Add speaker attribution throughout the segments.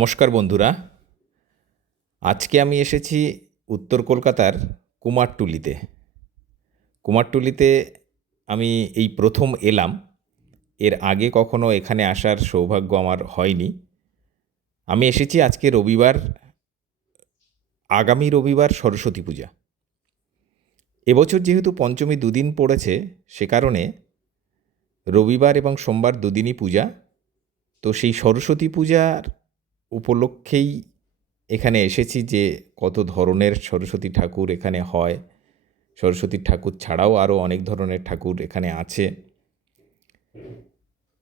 Speaker 1: নমস্কার বন্ধুরা। আজকে আমি এসেছি উত্তর কলকাতার কুমারটুলিতে। কুমারটুলিতে আমি এই প্রথম এলাম। এর আগে কখনো এখানে আসার সৌভাগ্য আমার হয়নি। আমি এসেছি আজকে রবিবার, আগামী রবিবার সরস্বতী পূজা। এবছর যেহেতু পঞ্চমী দুদিন পড়েছে, সে কারণে রবিবার এবং সোমবার দুদিনই পূজা। তো সেই সরস্বতী পূজার উপলক্ষেই এখানে এসেছি যে কত ধরনের সরস্বতী ঠাকুর এখানে হয়। সরস্বতী ঠাকুর ছাড়াও আরও অনেক ধরনের ঠাকুর এখানে আছে।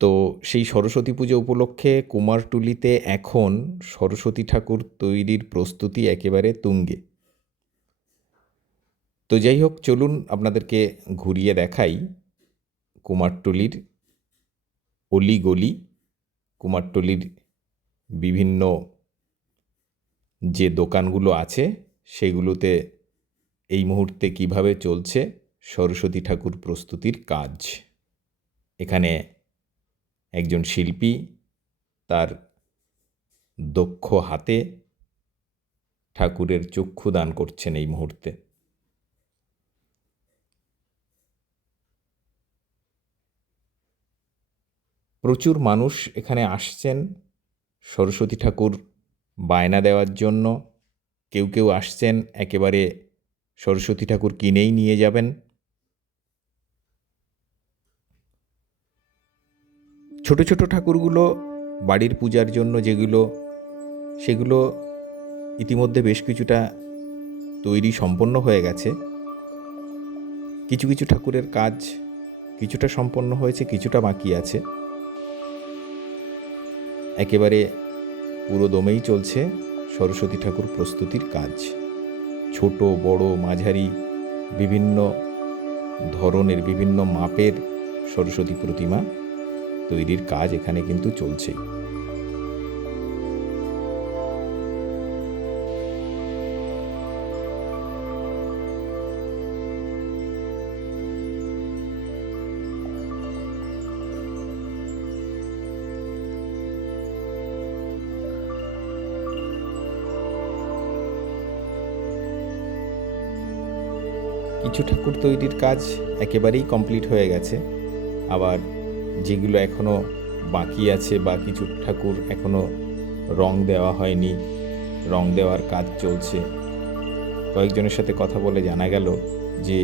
Speaker 1: তো সেই সরস্বতী পুজো উপলক্ষে কুমারটুলিতে এখন সরস্বতী ঠাকুর তৈরির প্রস্তুতি একেবারে তুঙ্গে। তো যাই হোক, চলুন আপনাদেরকে ঘুরিয়ে দেখাই কুমারটুলির অলিগলি কুমারটুলির বিভিন্ন যে দোকানগুলো আছে, সেগুলোতে এই মুহূর্তে কীভাবে চলছে, সরস্বতী ঠাকুর প্রস্তুতির কাজ। এখানে একজন শিল্পী তার দক্ষ হাতে ঠাকুরের চক্ষু দান করছেন এই মুহূর্তে। প্রচুর মানুষ এখানে আসছেন। সরস্বতী ঠাকুর বায়না দেওয়ার জন্য কেউ কেউ আসছেন, একেবারে সরস্বতী ঠাকুর কিনেই নিয়ে যাবেন। ছোট ছোট ঠাকুরগুলো বাড়ির পূজার জন্য যেগুলো, সেগুলো ইতিমধ্যে বেশ কিছুটা তৈরি সম্পন্ন হয়ে গেছে। কিছু কিছু ঠাকুরের কাজ কিছুটা সম্পন্ন হয়েছে, কিছুটা বাকি আছে। একেবারে পুরো দমেই চলছে সরস্বতী ঠাকুর প্রস্তুতির কাজ। ছোট, বড়, মাঝারি, বিভিন্ন ধরনের, বিভিন্ন মাপের সরস্বতী প্রতিমা তৈরির কাজ এখানে কিন্তু চলছেই কিছু ঠাকুর তৈরির কাজ একেবারেই কমপ্লিট হয়ে গেছে। আবার যেগুলো এখনও বাকি আছে বা কিছু ঠাকুর এখনও রং দেওয়া হয়নি, রং দেওয়ার কাজ চলছে। কয়েকজনের সাথে কথা বলে জানা গেল যে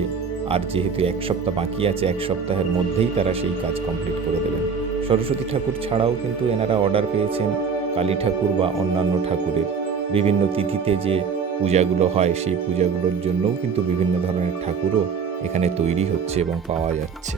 Speaker 1: আর যেহেতু এক সপ্তাহ বাকি আছে, এক সপ্তাহের মধ্যেই তারা সেই কাজ কমপ্লিট করে দেবেন। সরস্বতী ঠাকুর ছাড়াও কিন্তু এনারা অর্ডার পেয়েছেন কালী ঠাকুর বা অন্যান্য ঠাকুরের। বিভিন্ন তিথিতে যে পূজাগুলো হয়, সেই পূজাগুলোর জন্যও কিন্তু বিভিন্ন ধরনের ঠাকুরও এখানে তৈরি হচ্ছে এবং পাওয়া যাচ্ছে।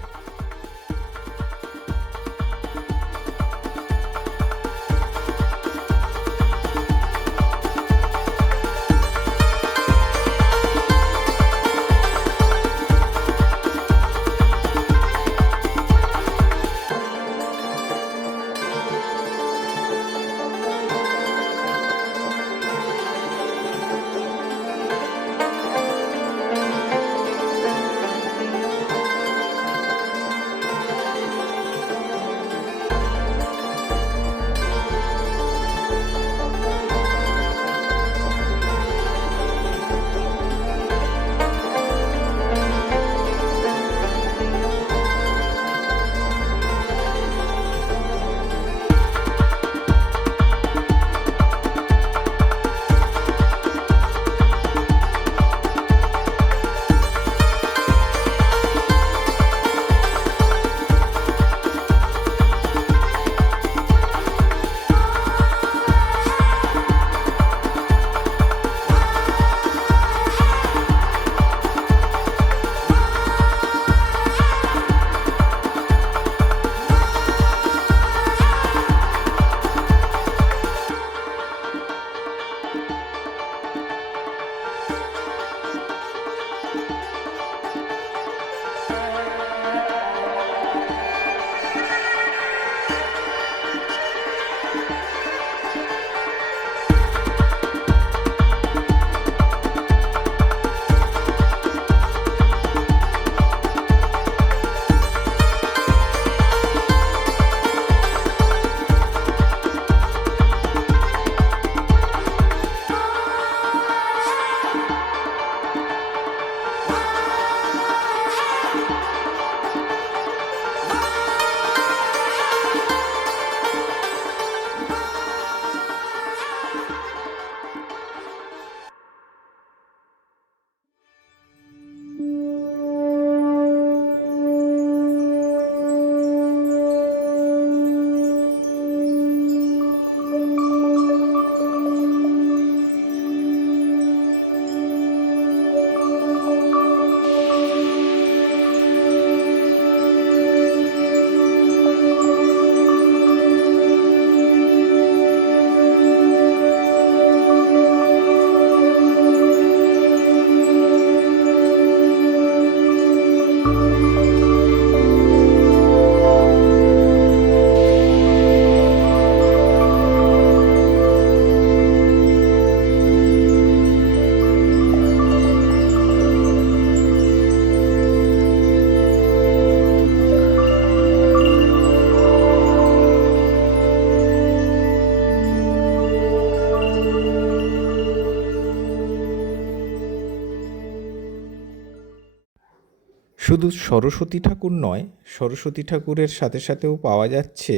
Speaker 1: শুধু সরস্বতী ঠাকুর নয়, সরস্বতী ঠাকুরের সাথে সাথেও পাওয়া যাচ্ছে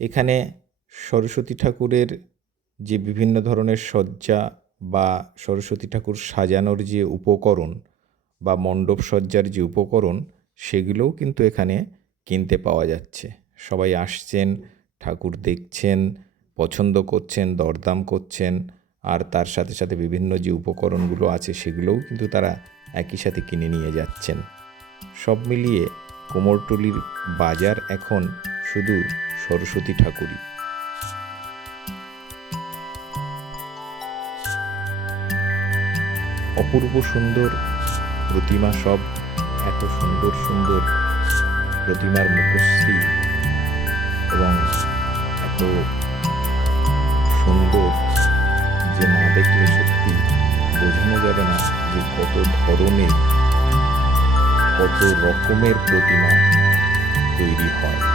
Speaker 1: এখানে সরস্বতী ঠাকুরের যে বিভিন্ন ধরনের সজ্জা বা সরস্বতী ঠাকুর সাজানোর যে উপকরণ বা মণ্ডপ সজ্জার যে উপকরণ, সেগুলোও কিন্তু এখানে কিনতে পাওয়া যাচ্ছে। সবাই আসছেন, ঠাকুর দেখছেন, পছন্দ করছেন, দরদাম করছেন, আর তার সাথে সাথে বিভিন্ন যে উপকরণগুলো আছে, সেগুলোও কিন্তু তারা একই সাথে কিনে নিয়ে যাচ্ছেন। সব মিলিয়ে কোমরটুলির বাজার এখন শুধু সরস্বতী ঠাকুরই। অপূর্ব সুন্দর প্রতিমা সব, এত সুন্দর সুন্দর প্রতিমার মুখশ্রী এবং এত সুন্দর যে না দেখলে সত্যি বোঝানো যাবে না যে কত ধরনের কত রকমের প্রতিমা তৈরি হয়।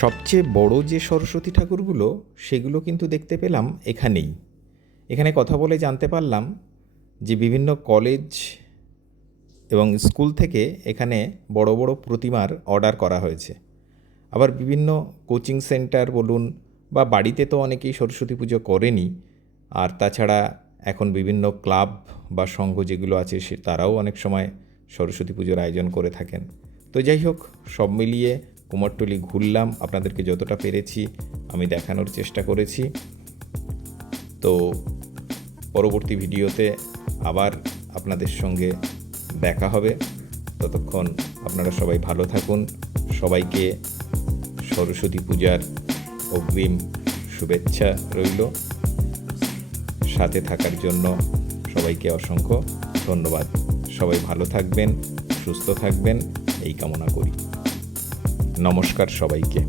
Speaker 1: সবচেয়ে বড় যে সরস্বতী ঠাকুরগুলো, সেগুলো কিন্তু দেখতে পেলাম এখানেই। এখানে কথা বলে জানতে পারলাম যে বিভিন্ন কলেজ এবং স্কুল থেকে এখানে বড় বড় প্রতিমার অর্ডার করা হয়েছে। আবার বিভিন্ন কোচিং সেন্টার বলুন বা বাড়িতে তো অনেকেই সরস্বতী পুজো করেনি, আর তাছাড়া এখন বিভিন্ন ক্লাব বা সংঘ যেগুলো আছে, সে তারাও অনেক সময় সরস্বতী পুজোর আয়োজন করে থাকেন। তো যাই হোক, সব মিলিয়ে কুমারটুলি ঘুরলাম, আপনাদেরকে যতটা পেরেছি আমি দেখানোর চেষ্টা করেছি। তো পরবর্তী ভিডিওতে আবার আপনাদের সঙ্গে দেখা হবে। ততক্ষণ আপনারা সবাই ভালো থাকুন। সবাইকে সরস্বতী পূজার অগ্রিম শুভেচ্ছা রইল। সাথে থাকার জন্য সবাইকে অসংখ্য ধন্যবাদ। সবাই ভালো থাকবেন, সুস্থ থাকবেন, এই কামনা করি। নমস্কার সবাইকে।